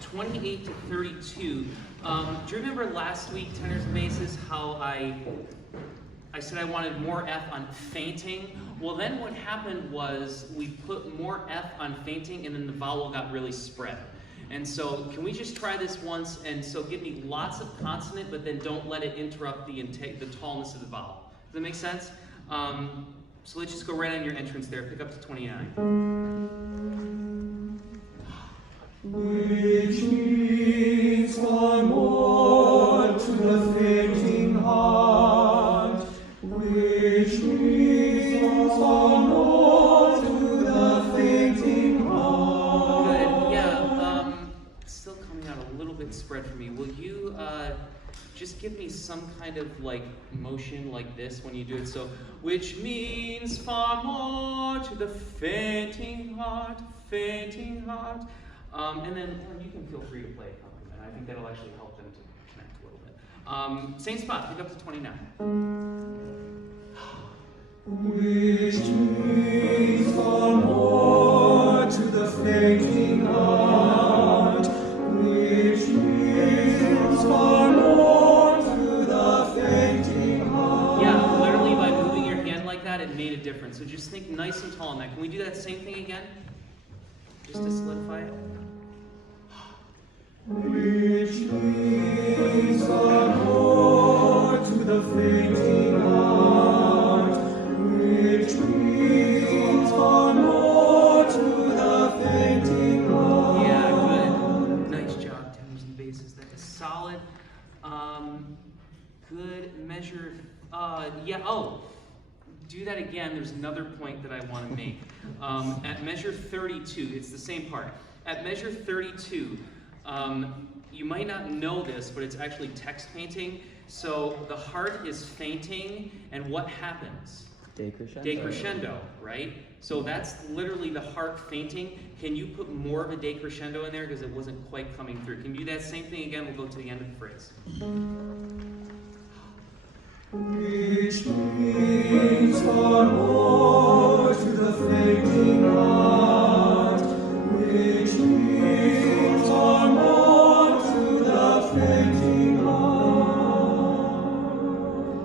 28 to 32. Do you remember last week, tenors and basses, how I said I wanted more F on fainting? Well, then what happened was we put more F on fainting, and then the vowel got really spread. And so can we just try this once? And so give me lots of consonant, but then don't let it interrupt the tallness of the vowel. Does that make sense? So let's just go right on your entrance there. Pick up to 29. Which means one more to the fainting heart. Which means one more to the fainting heart. Good. Yeah. Still coming out a little bit spread for me. Will you just give me some kind of like motion like this when you do it? So, which means far more to the fainting heart, fainting heart. And then you can feel free to play accompaniment. I think that'll actually help them to connect a little bit. Same spot, pick up to 29. Which means far more to the fainting heart. Which means far more to the fainting heart. Yeah, literally by moving your hand like that, it made a difference. So just think nice and tall on that. Can we do that same thing again? Just to solidify it. Which means far more to the fainting heart. Which means far more to the fainting heart. Yeah, good. Nice job, tenors and basses. That is solid. Good measure. Yeah. Oh. Do that again. There's another point that I want to make. At measure 32, it's the same part. At measure 32, you might not know this, but it's actually text painting. So the heart is fainting, and what happens? Decrescendo. Decrescendo, right? So that's literally the heart fainting. Can you put more of a decrescendo in there because it wasn't quite coming through? Can you do that same thing again? We'll go to the end of the phrase. Which means far more to the fainting heart. Which means far more to the fainting heart.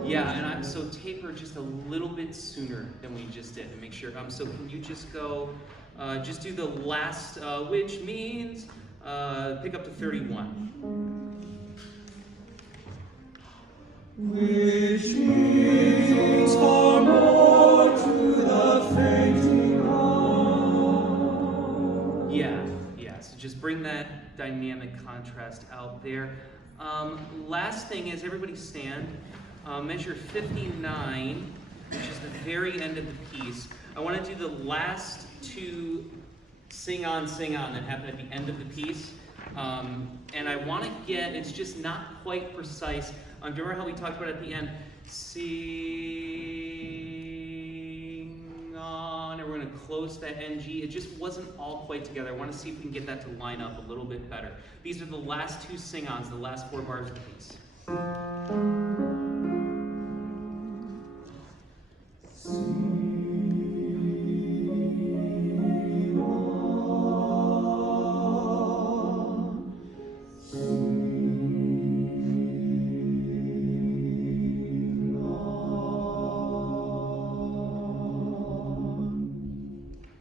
Yeah, and so taper just a little bit sooner than we just did to make sure. So can you just go, just do the last, which means, pick up to 31. Which means far more to the fainting heart. Yeah, so just bring that dynamic contrast out there. Last thing is, everybody stand. Measure 59, which is the very end of the piece. I want to do the last two sing on that happen at the end of the piece. And I want to get, it's just not quite precise. Remember how we talked about at the end, sing on, and we're going to close that NG. It just wasn't all quite together. I want to see if we can get that to line up a little bit better. These are the last two sing-ons, the last 4 bars of the piece.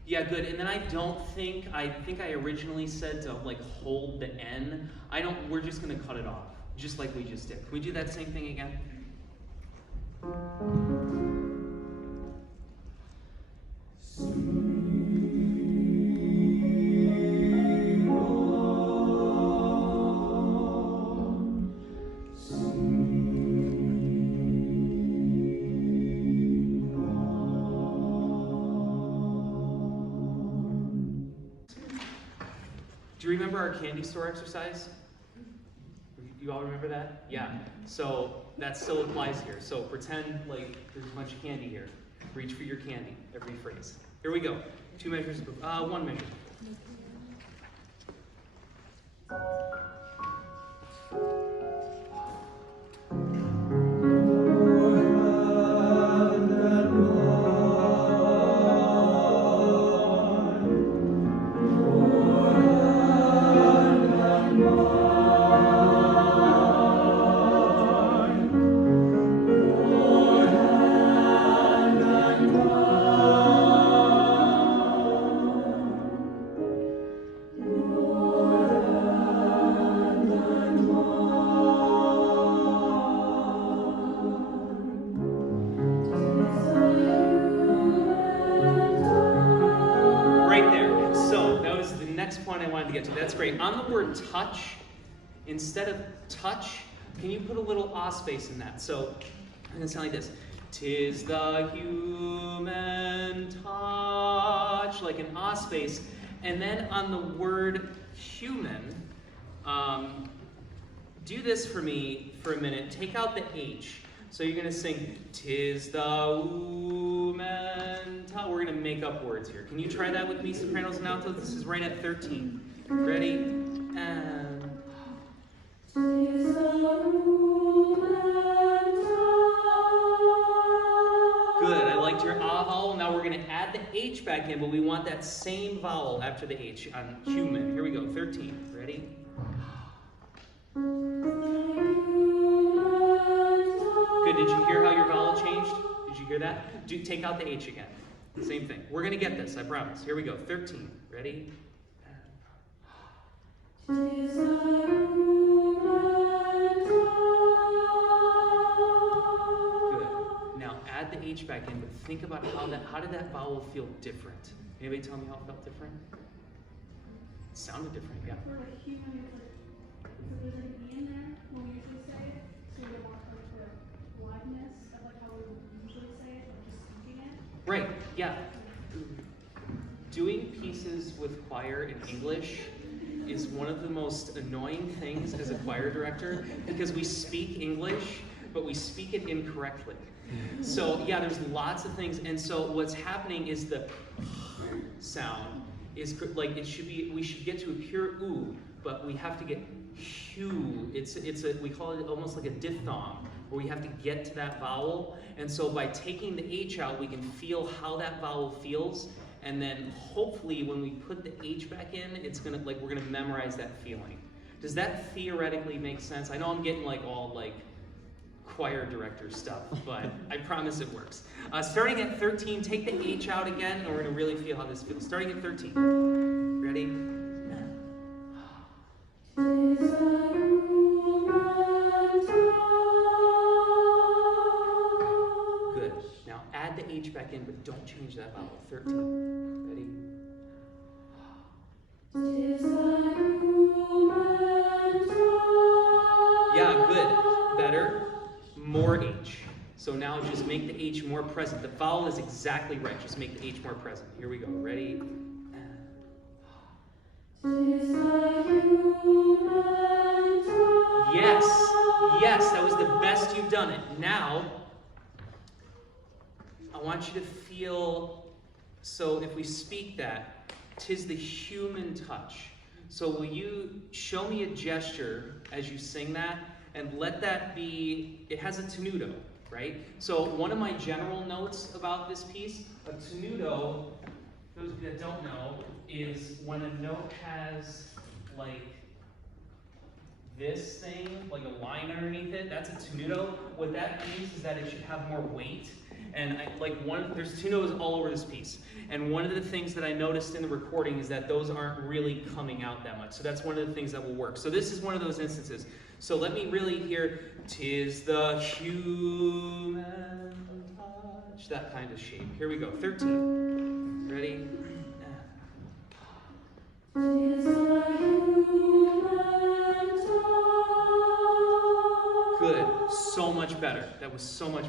Yeah, good. And then I think I originally said to like hold the N. We're just gonna cut it off, just like we just did. Can we do that same thing again? Do you remember our candy store exercise? You all remember that? Yeah. So that still applies here. So pretend like there's a bunch of candy here. Reach for your candy every phrase. Here we go. 2 measures, 1 measure. was the next point I wanted to get to. That's great. On the word touch, instead of touch, can you put a little ah space in that? So I'm going to sound like this. 'Tis the human touch, like an ah space. And then on the word human, do this for me for a minute. Take out the H. So you're going to sing, 'tis the human touch. We're going to make up words here. Can you try that with me, sopranos and altos? This is right at 13. Ready? And... Tis the human touch. Good. I liked your ah vowel. Now we're going to add the H back in, but we want that same vowel after the H on human. Here we go. 13. Ready? Good. Did you hear how your vowel changed? Did you hear that? Take out the H again. Same thing. We're going to get this, I promise. Here we go. 13. Ready? Tis the human touch. Good. Now add the H back in, but think about how did that vowel feel different? Anybody tell me how it felt different? It sounded different, yeah. For like human, there's an E in there when we usually say it, so we want like the liveness of like how we would usually say it, like just speaking it. Right, yeah. Doing pieces with choir in English is one of the most annoying things as a choir director because we speak English, but we speak it incorrectly. So yeah, there's lots of things, and so what's happening is the sound is like it should be. We should get to a pure oo, but we have to get hu. We call it almost like a diphthong, where we have to get to that vowel. And so by taking the H out, we can feel how that vowel feels, and then hopefully when we put the H back in, we're gonna memorize that feeling. Does that theoretically make sense? I know I'm getting like all like choir director stuff, but I promise it works. Starting at 13, take the H out again, and we're gonna really feel how this feels. Starting at 13. Ready? Tis the human touch. Good. Now add the H back in, but don't change that vowel. 13. Ready? Tis the human touch. Yeah, good. Better. More H. So now just make the H more present. The vowel is exactly right. Just make the H more present. Here we go. Ready? Tis the human touch. Yes. Yes, that was the best you've done it. Now, I want you to feel, so if we speak that, 'tis the human touch. So will you show me a gesture as you sing that, and let that be, it has a tenuto, right? So one of my general notes about this piece, a tenuto, those of you that don't know, is when a note has like this thing, like a line underneath it, that's a tenuto. What that means is that it should have more weight. And there's tenutos all over this piece. And one of the things that I noticed in the recording is that those aren't really coming out that much. So that's one of the things that will work. So this is one of those instances. So let me really hear, 'tis the human touch, that kind of shape. Here we go, 13. Ready? Tis the human touch. Good, so much better. That was so much better.